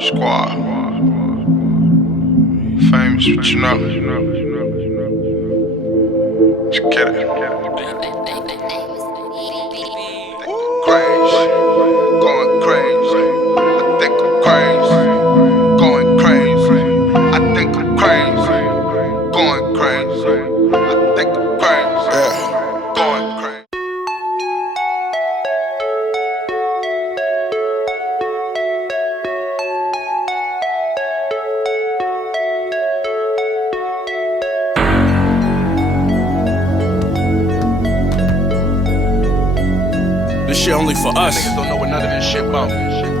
Squad. Famous, but you know. Just get it. Crazy. Going crazy. I think I'm crazy. Going crazy. I think I'm crazy. Going crazy. I think I'm crazy. Yeah. Going crazy. This shit only for us. Niggas don't know what none of this shit about.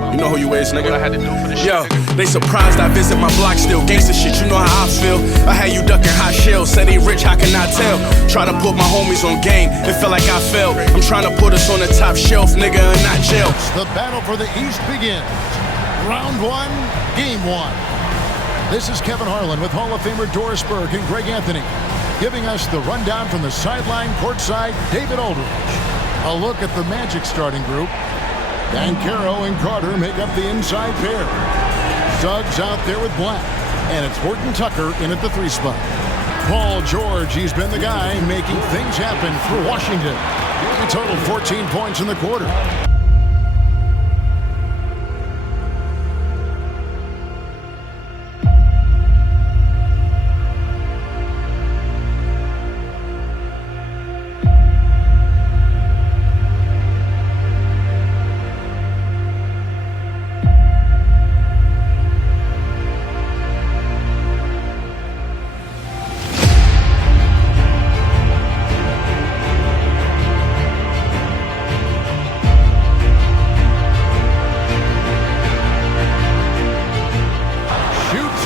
You know who you is, nigga. What I had to do for this Yo, shit. they surprised I visit my block still. Gangsta shit, you know how I feel. I had you ducking hot shells. Said he rich, how can I tell? Try to put my homies on game, it felt like I failed. I'm trying to put us on the top shelf, nigga, and not jail. The battle for the East begins. Round one, game one. This is Kevin Harlan with Hall of Famer Doris Burke and Greg Anthony, giving us the rundown from the sideline courtside, David Aldridge. A look at the Magic starting group. Bankero and Carter make up the inside pair. Doug's out there with Black, and it's Horton Tucker in at the 3 spot. Paul George, he's been the guy making things happen for Washington. He totaled 14 points in the quarter.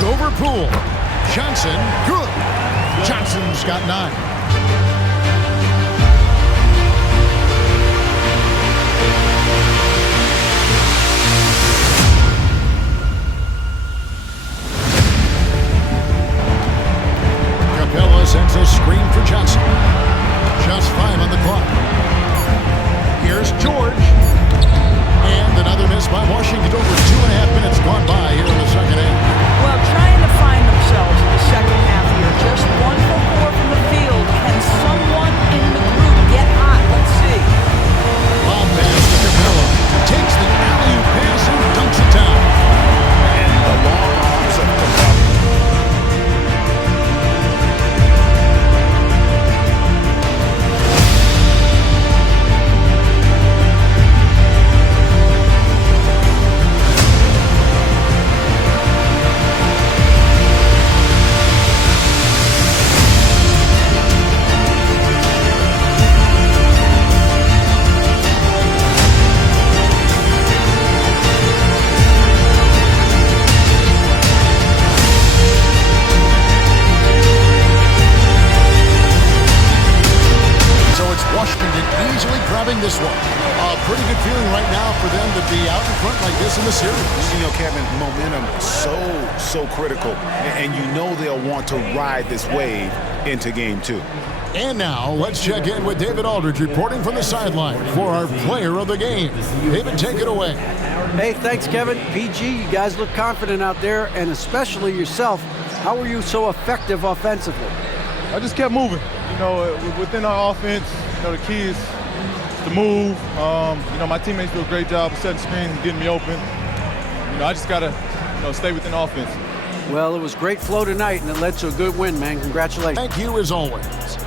Over Poole. Johnson, good. Johnson's got 9. Capella sends a screen for Johnson. Just 5 on the clock. Here's George. And another miss by Washington. Over 2.5 minutes gone by here in the second half. Well, trying to find themselves in the second half here. Just 1 for 4 from the field. Can someone in the group get hot? Let's see. Long pass to Capella. Takes the alley-oop pass and dunks it down. And the long arms of Capella. Easily grabbing this one. A pretty good feeling right now for them to be out in front like this in the series. You know, Kevin, momentum so critical. And you know they'll want to ride this wave into game 2. And now, let's check in with David Aldridge reporting from the sideline for our player of the game. David, take it away. Hey, thanks, Kevin. PG, you guys look confident out there, and especially yourself. How were you so effective offensively? I just kept moving. You know, within our offense, you know, the key is to move. You know, my teammates do a great job of setting screens and getting me open. You know, I just got to, stay within offense. Well, it was great flow tonight, and it led to a good win, man. Congratulations. Thank you, as always.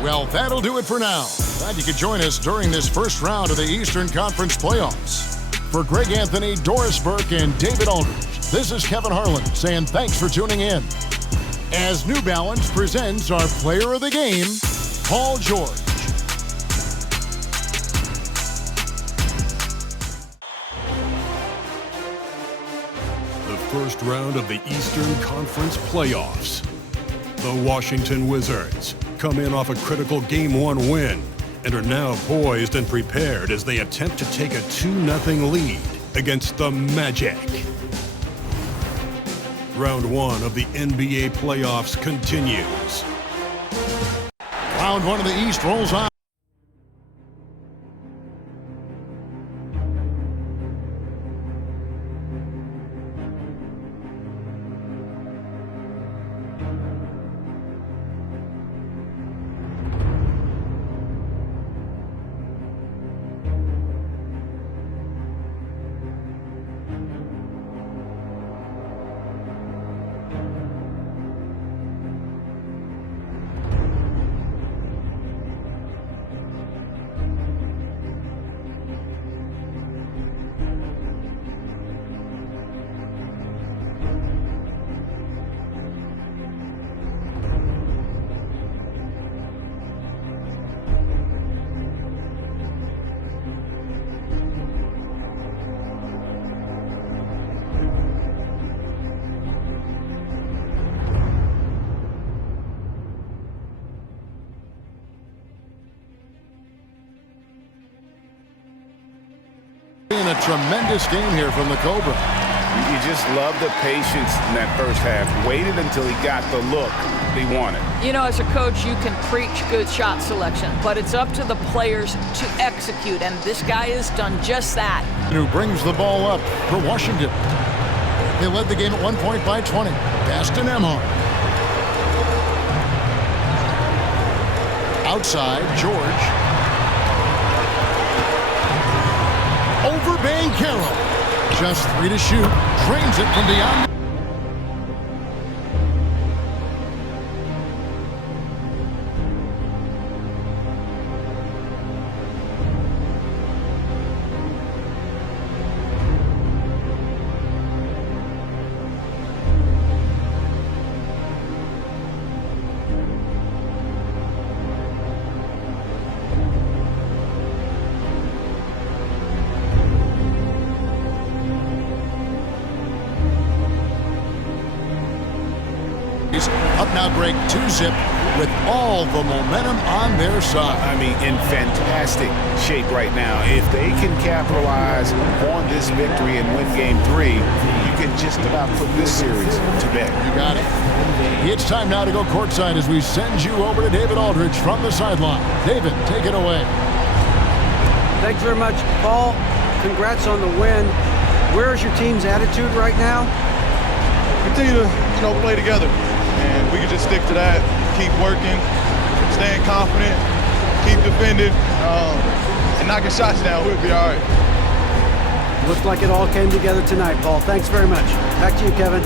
Well, that'll do it for now. Glad you could join us during this first round of the Eastern Conference playoffs. For Greg Anthony, Doris Burke, and David Aldridge, this is Kevin Harlan saying thanks for tuning in. As New Balance presents our player of the game, Paul George. The first round of the Eastern Conference playoffs. The Washington Wizards come in off a critical Game 1 win and are now poised and prepared as they attempt to take a 2-0 lead against the Magic. Round 1 of the NBA playoffs continues. Round 1 of the East rolls on. a tremendous game here from the Cobra. You just love the patience in that first half. Waited until he got the look he wanted. You know, as a coach, you can preach good shot selection, but it's up to the players to execute, and this guy has done just that. Who brings the ball up for Washington. They led the game at 1 point by 20. Pass to Nemhard. Outside, George. Over Banchero. Just 3 to shoot. Drains it from beyond. Up now, Greg, 2-zip with all the momentum on their side. I mean, in fantastic shape right now. If they can capitalize on this victory and win Game 3, you can just about put this series to bed. You got it. It's time now to go courtside as we send you over to David Aldridge from the sideline. David, take it away. Thanks very much, Paul. Congrats on the win. Where is your team's attitude right now? Continue to, play together. And we can just stick to that, keep working, staying confident, keep defending, and knocking shots down. We'll be all right. Looks like it all came together tonight, Paul. Thanks very much. Back to you, Kevin.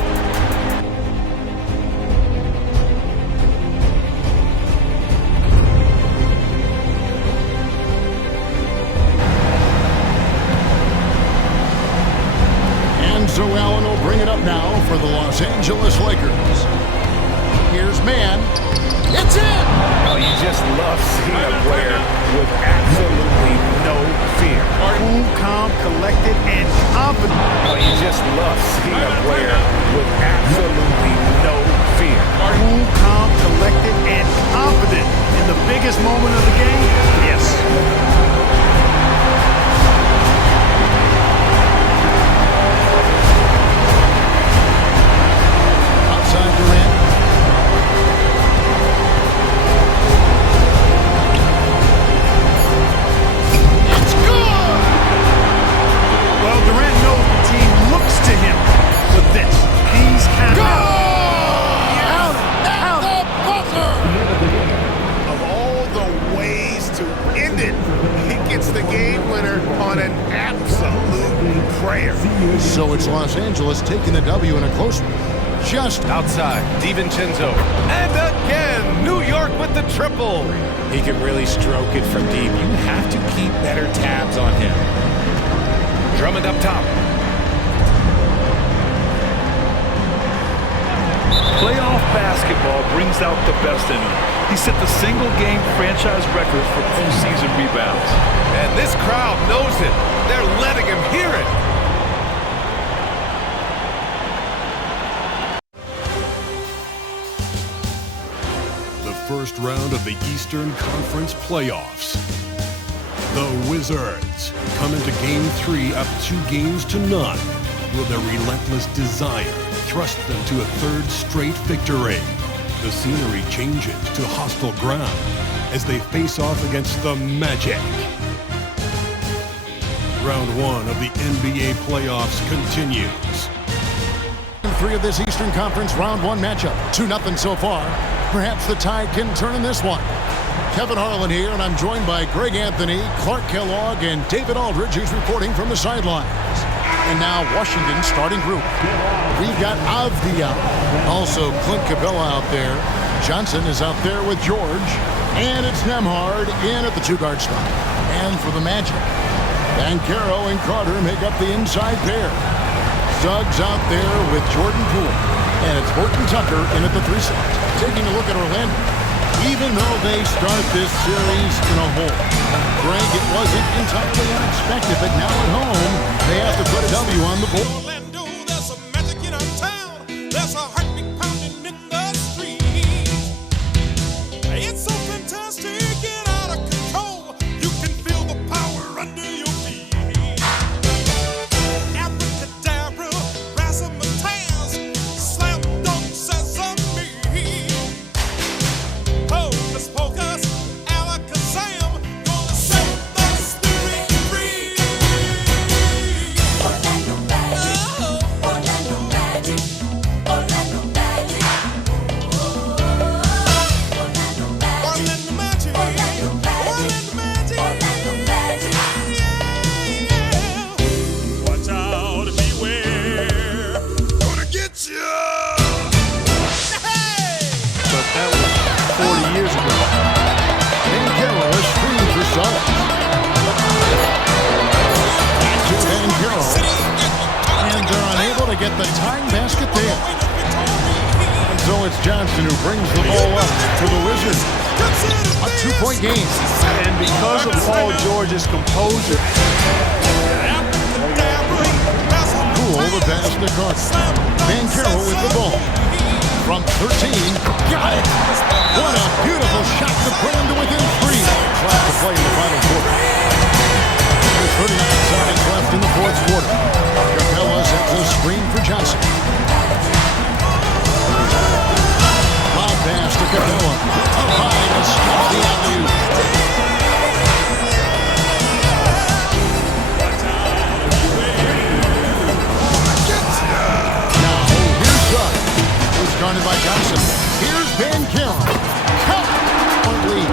And so Allen will bring it up now for the Los Angeles Lakers. Here's man. It's in! Oh, you just love seeing a player with absolutely no fear. Cool, calm, collected, and confident. Oh, you just love seeing a player with absolutely no fear. Cool, calm, collected, and confident. In the biggest moment of the game? Yes. Outside Durant. So it's Los Angeles taking the W in a close one. Just outside, DiVincenzo. And again, New York with the triple. He can really stroke it from deep. You have to keep better tabs on him. Drummond up top. Playoff basketball brings out the best in him. He set the single-game franchise record for postseason rebounds. And this crowd knows it. They're letting him hear it. First round of the Eastern Conference playoffs. The Wizards come into Game 3 up 2-0. Will their relentless desire thrust them to a third straight victory? The scenery changes to hostile ground as they face off against the Magic. Round 1 of the NBA playoffs continues. 3 of this Eastern Conference Round 1 matchup. 2-0 so far. Perhaps the tide can turn in this one. Kevin Harlan here, and I'm joined by Greg Anthony, Clark Kellogg, and David Aldridge, who's reporting from the sidelines. And now Washington's starting group. We've got Avdi out. Also Clint Capella out there. Johnson is out there with George. And it's Nemhard in at the 2-guard spot. And for the Magic, Banchero and Carter make up the inside pair. Suggs out there with Jordan Poole. And it's Horton Tucker in at the 3 slot. Taking a look at Orlando. Even though they start this series in a hole, Greg, it wasn't entirely unexpected, but now at home, they have to put a W on the board. Orlando, there's a magic in our town. There's a heartbeat pounding in the streets. It's so fantastic and out of control. You can feel the power under your feet. Johnson, who brings the ball up for the Wizards. A 2-point game. And because of Paul George's composure. Cool the pass to Carter. Van Carroll with the ball. From 13, got it. What a beautiful shot to put him to within 3. Flat to play in the final quarter. There's 39 seconds left in the fourth quarter. Capella sets a screen for Johnson. Lob pass to Capella. Up high to stop the alley-oop. Now, here's Doug. Who's guarded by Johnson. Here's Van Carroll. Count. Point lead.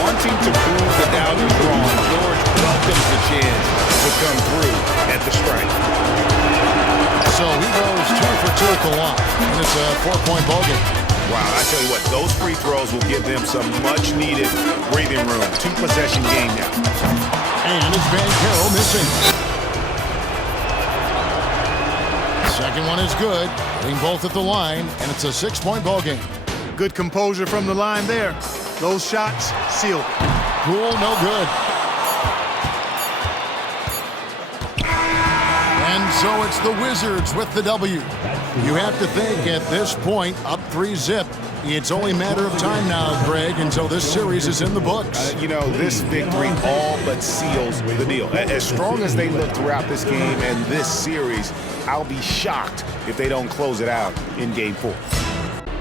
Wanting to prove the doubt is wrong, George welcomes the chance to come through at the strike. So he goes 2 for 2 at the line, and it's a 4-point ballgame. Wow, I tell you what, those free throws will give them some much-needed breathing room. 2-possession game now. And it's Van Carroll missing. Second one is good, hitting both at the line, and it's a 6-point ballgame. Good composure from the line there. Those shots sealed. Cool, no good. And so it's the Wizards with the W. You have to think at this point, up 3-zip. It's only a matter of time now, Greg, until this series is in the books. You know, this victory all but seals the deal. As strong as they look throughout this game and this series, I'll be shocked if they don't close it out in Game 4.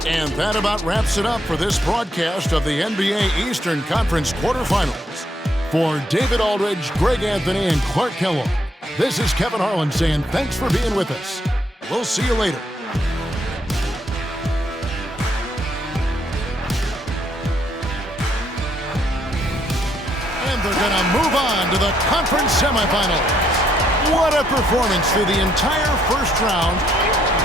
And that about wraps it up for this broadcast of the NBA Eastern Conference quarterfinals. For David Aldridge, Greg Anthony, and Clark Kellogg, this is Kevin Harlan saying thanks for being with us. We'll see you later. And they're going to move on to the conference semifinals. What a performance through the entire first round.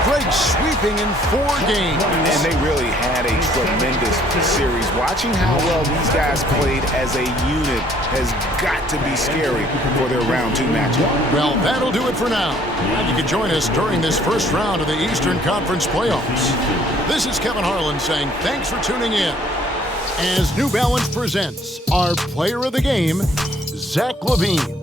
Greg sweeping in 4 games. And they really had a tremendous series. Watching how well these guys played as a unit has got to be scary for their round 2 matchup. Well, that'll do it for now. And you can join us during this first round of the Eastern Conference playoffs. This is Kevin Harlan saying thanks for tuning in. As New Balance presents our player of the game, Zach LaVine.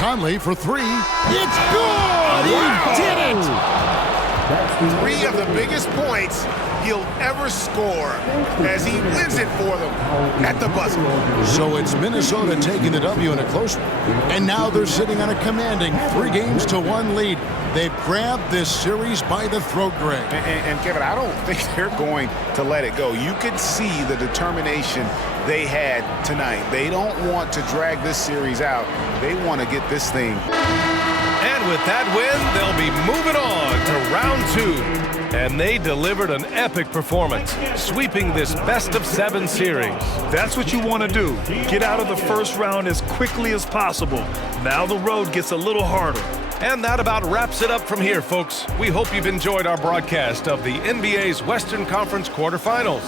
Conley for 3. It's good! He did it! 3 of the biggest points he'll ever score as he wins it for them at the buzzer. So it's Minnesota taking the W in a close one. And now they're sitting on a commanding 3-1 lead. They've grabbed this series by the throat, Greg. And Kevin, I don't think they're going to let it go. You could see the determination they had tonight. They don't want to drag this series out. They want to get this thing. And with that win, they'll be moving on to round 2. And they delivered an epic performance, sweeping this best-of-7 series. That's what you want to do. Get out of the first round as quickly as possible. Now the road gets a little harder. And that about wraps it up from here, folks. We hope you've enjoyed our broadcast of the NBA's Western Conference quarterfinals.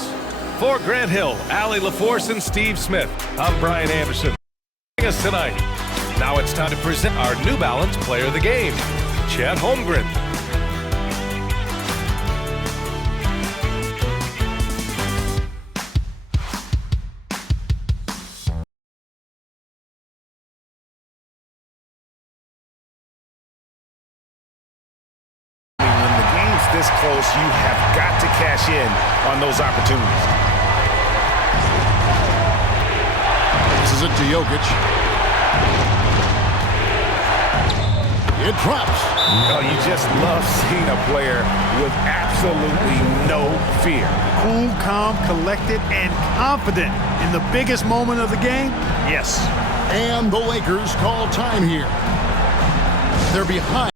For Grant Hill, Allie LaForce, and Steve Smith, I'm Brian Anderson. Joining us tonight. Now it's time to present our New Balance Player of the Game, Chet Holmgren. This close, you have got to cash in on those opportunities. This is it to Jokic. It drops. Oh, you just love seeing a player with absolutely no fear. Cool, calm, collected, and confident in the biggest moment of the game. Yes. And the Lakers call time here. They're behind.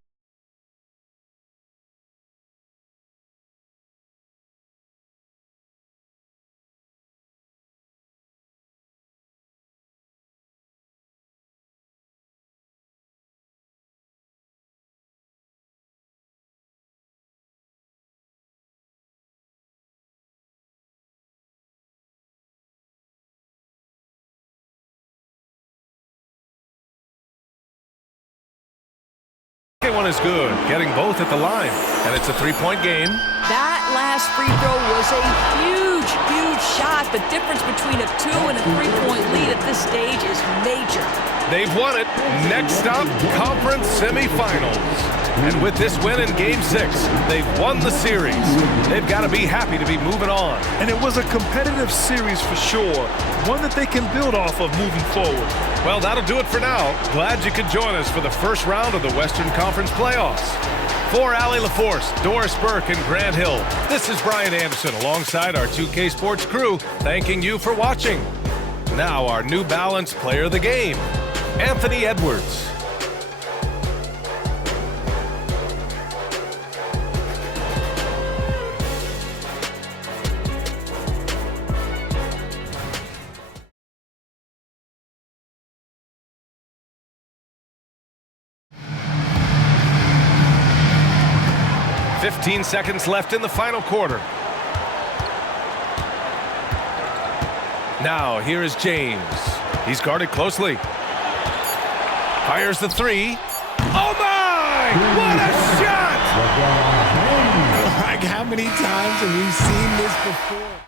One is good, getting both at the line, and it's a three-point game. That last free throw was a huge, huge shot. The difference between a 2 and a 3-point lead at this stage is major. They've won it. Next up, conference semifinals. And with this win in Game 6, they've won the series. They've got to be happy to be moving on. And it was a competitive series for sure, one that they can build off of moving forward. Well, that'll do it for now. Glad you could join us for the first round of the Western Conference playoffs. For Allie LaForce, Doris Burke, and Grant Hill, this is Brian Anderson alongside our 2K Sports crew, thanking you for watching. Now our New Balance player of the game, Anthony Edwards. "15 seconds left in the final quarter. Now, here is James. He's guarded closely. Fires the three. Oh, my! What a shot! Like, how many times have we seen this before?